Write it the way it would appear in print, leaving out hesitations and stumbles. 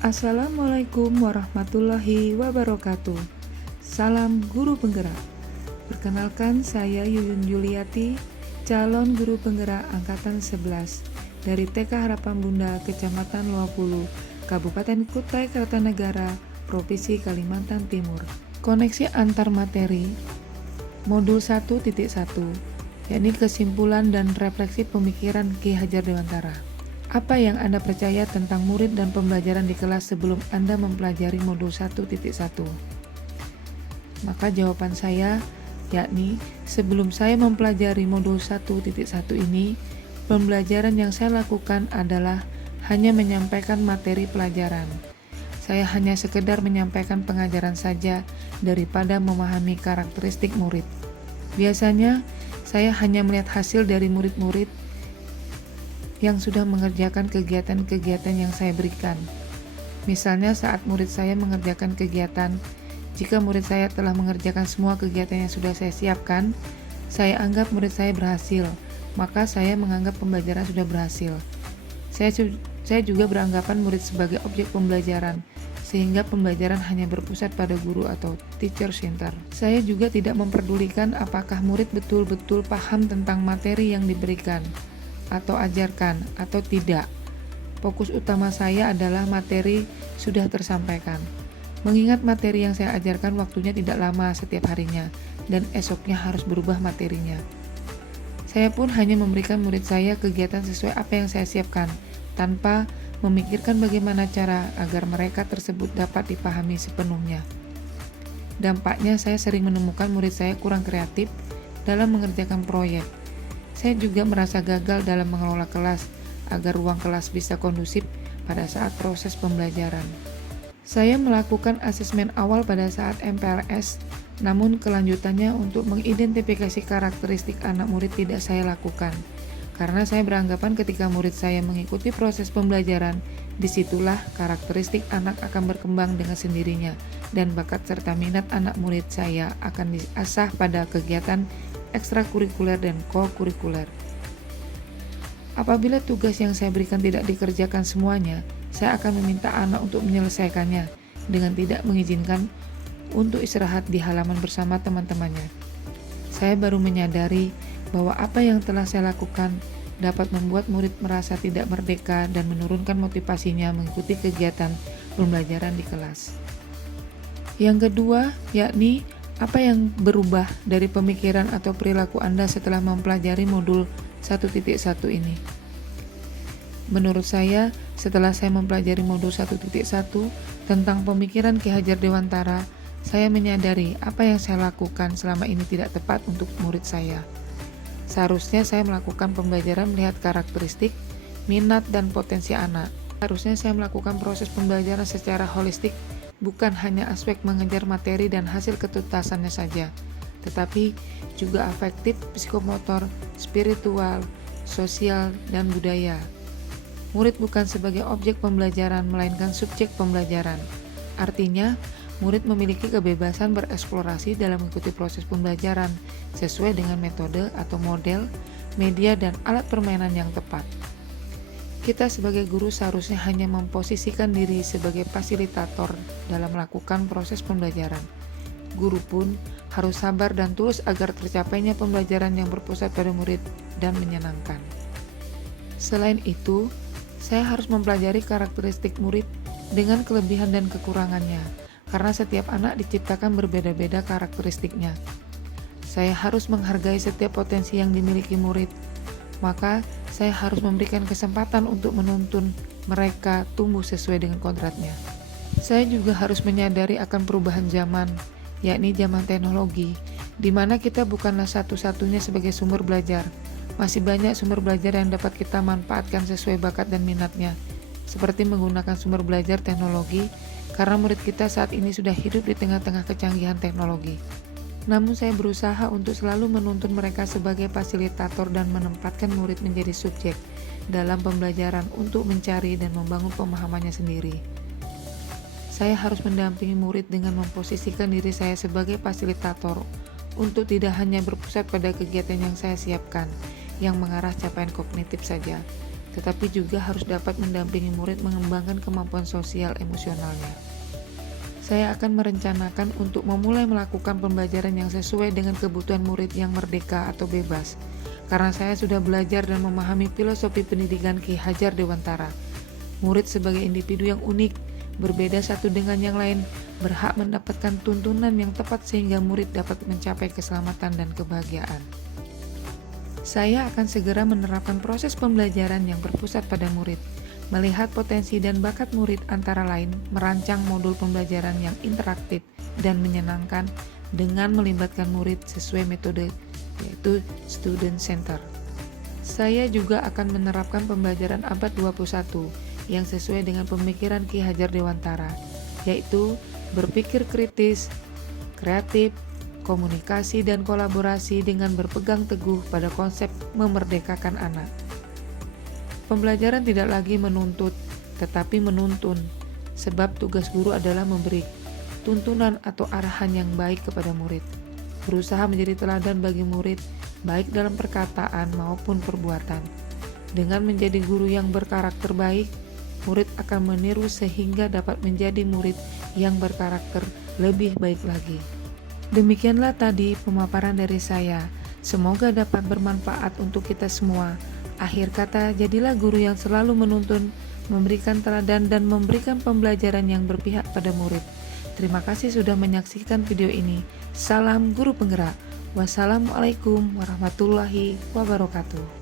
Assalamualaikum warahmatullahi wabarakatuh. Salam guru penggerak. Perkenalkan, saya Yuyun Yuliati, calon guru penggerak angkatan 11 dari TK Harapan Bunda, Kecamatan Luapulu, Kabupaten Kutai Kartanegara, Provinsi Kalimantan Timur. Koneksi antar materi modul 1.1, yakni kesimpulan dan refleksi pemikiran Ki Hajar Dewantara. Apa yang Anda percaya tentang murid dan pembelajaran di kelas sebelum Anda mempelajari modul 1.1? Maka jawaban saya yakni sebelum saya mempelajari modul 1.1 ini, pembelajaran yang saya lakukan adalah hanya menyampaikan materi pelajaran. Saya hanya sekedar menyampaikan pengajaran saja daripada memahami karakteristik murid. Biasanya saya hanya melihat hasil dari murid-murid yang sudah mengerjakan kegiatan-kegiatan yang saya berikan. Misalnya saat murid saya mengerjakan kegiatan, jika murid saya telah mengerjakan semua kegiatan yang sudah saya siapkan, saya anggap murid saya berhasil, maka saya menganggap pembelajaran sudah berhasil. Saya juga beranggapan murid sebagai objek pembelajaran, sehingga pembelajaran hanya berpusat pada guru atau teacher center. Saya juga tidak memperdulikan apakah murid betul-betul paham tentang materi yang diberikan atau ajarkan atau tidak. Fokus utama saya adalah materi sudah tersampaikan. Mengingat materi yang saya ajarkan waktunya tidak lama setiap harinya dan esoknya harus berubah materinya. Saya pun hanya memberikan murid saya kegiatan sesuai apa yang saya siapkan tanpa memikirkan bagaimana cara agar mereka tersebut dapat dipahami sepenuhnya. Dampaknya saya sering menemukan murid saya kurang kreatif dalam mengerjakan proyek. Saya juga merasa gagal dalam mengelola kelas agar ruang kelas bisa kondusif pada saat proses pembelajaran. Saya melakukan asesmen awal pada saat MPLS, namun kelanjutannya untuk mengidentifikasi karakteristik anak murid tidak saya lakukan. Karena saya beranggapan ketika murid saya mengikuti proses pembelajaran, disitulah karakteristik anak akan berkembang dengan sendirinya dan bakat serta minat anak murid saya akan diasah pada kegiatan ekstrakurikuler dan kokurikuler. Apabila tugas yang saya berikan tidak dikerjakan semuanya, saya akan meminta anak untuk menyelesaikannya dengan tidak mengizinkan untuk istirahat di halaman bersama teman-temannya. Saya baru menyadari bahwa apa yang telah saya lakukan dapat membuat murid merasa tidak merdeka dan menurunkan motivasinya mengikuti kegiatan pembelajaran di kelas. Yang kedua, yakni apa yang berubah dari pemikiran atau perilaku Anda setelah mempelajari modul 1.1 ini? Menurut saya, setelah saya mempelajari modul 1.1 tentang pemikiran Ki Hajar Dewantara, saya menyadari apa yang saya lakukan selama ini tidak tepat untuk murid saya. Seharusnya saya melakukan pembelajaran melihat karakteristik, minat, dan potensi anak. Seharusnya saya melakukan proses pembelajaran secara holistik, bukan hanya aspek mengejar materi dan hasil ketuntasannya saja, tetapi juga afektif, psikomotor, spiritual, sosial, dan budaya. Murid bukan sebagai objek pembelajaran, melainkan subjek pembelajaran. Artinya, murid memiliki kebebasan bereksplorasi dalam mengikuti proses pembelajaran sesuai dengan metode atau model, media, dan alat permainan yang tepat. Kita sebagai guru seharusnya hanya memposisikan diri sebagai fasilitator dalam melakukan proses pembelajaran. Guru pun harus sabar dan tulus agar tercapainya pembelajaran yang berpusat pada murid dan menyenangkan. Selain itu, saya harus mempelajari karakteristik murid dengan kelebihan dan kekurangannya, karena setiap anak diciptakan berbeda-beda karakteristiknya. Saya harus menghargai setiap potensi yang dimiliki murid, maka saya harus memberikan kesempatan untuk menuntun mereka tumbuh sesuai dengan kodratnya. Saya juga harus menyadari akan perubahan zaman, yakni zaman teknologi, di mana kita bukanlah satu-satunya sebagai sumber belajar. Masih banyak sumber belajar yang dapat kita manfaatkan sesuai bakat dan minatnya, seperti menggunakan sumber belajar teknologi, karena murid kita saat ini sudah hidup di tengah-tengah kecanggihan teknologi. Namun saya berusaha untuk selalu menuntun mereka sebagai fasilitator dan menempatkan murid menjadi subjek dalam pembelajaran untuk mencari dan membangun pemahamannya sendiri. Saya harus mendampingi murid dengan memposisikan diri saya sebagai fasilitator untuk tidak hanya berpusat pada kegiatan yang saya siapkan yang mengarah capaian kognitif saja, tetapi juga harus dapat mendampingi murid mengembangkan kemampuan sosial emosionalnya. Saya akan merencanakan untuk memulai melakukan pembelajaran yang sesuai dengan kebutuhan murid yang merdeka atau bebas, karena saya sudah belajar dan memahami filosofi pendidikan Ki Hajar Dewantara. Murid sebagai individu yang unik, berbeda satu dengan yang lain, berhak mendapatkan tuntunan yang tepat sehingga murid dapat mencapai keselamatan dan kebahagiaan. Saya akan segera menerapkan proses pembelajaran yang berpusat pada murid, melihat potensi dan bakat murid antara lain, merancang modul pembelajaran yang interaktif dan menyenangkan dengan melibatkan murid sesuai metode, yaitu student center. Saya juga akan menerapkan pembelajaran abad 21 yang sesuai dengan pemikiran Ki Hajar Dewantara, yaitu berpikir kritis, kreatif, komunikasi dan kolaborasi dengan berpegang teguh pada konsep memerdekakan anak. Pembelajaran tidak lagi menuntut, tetapi menuntun, sebab tugas guru adalah memberi tuntunan atau arahan yang baik kepada murid, berusaha menjadi teladan bagi murid, baik dalam perkataan maupun perbuatan. Dengan menjadi guru yang berkarakter baik, murid akan meniru sehingga dapat menjadi murid yang berkarakter lebih baik lagi. Demikianlah tadi pemaparan dari saya. Semoga dapat bermanfaat untuk kita semua. Akhir kata, jadilah guru yang selalu menuntun, memberikan teladan dan memberikan pembelajaran yang berpihak pada murid. Terima kasih sudah menyaksikan video ini. Salam guru penggerak. Wassalamualaikum warahmatullahi wabarakatuh.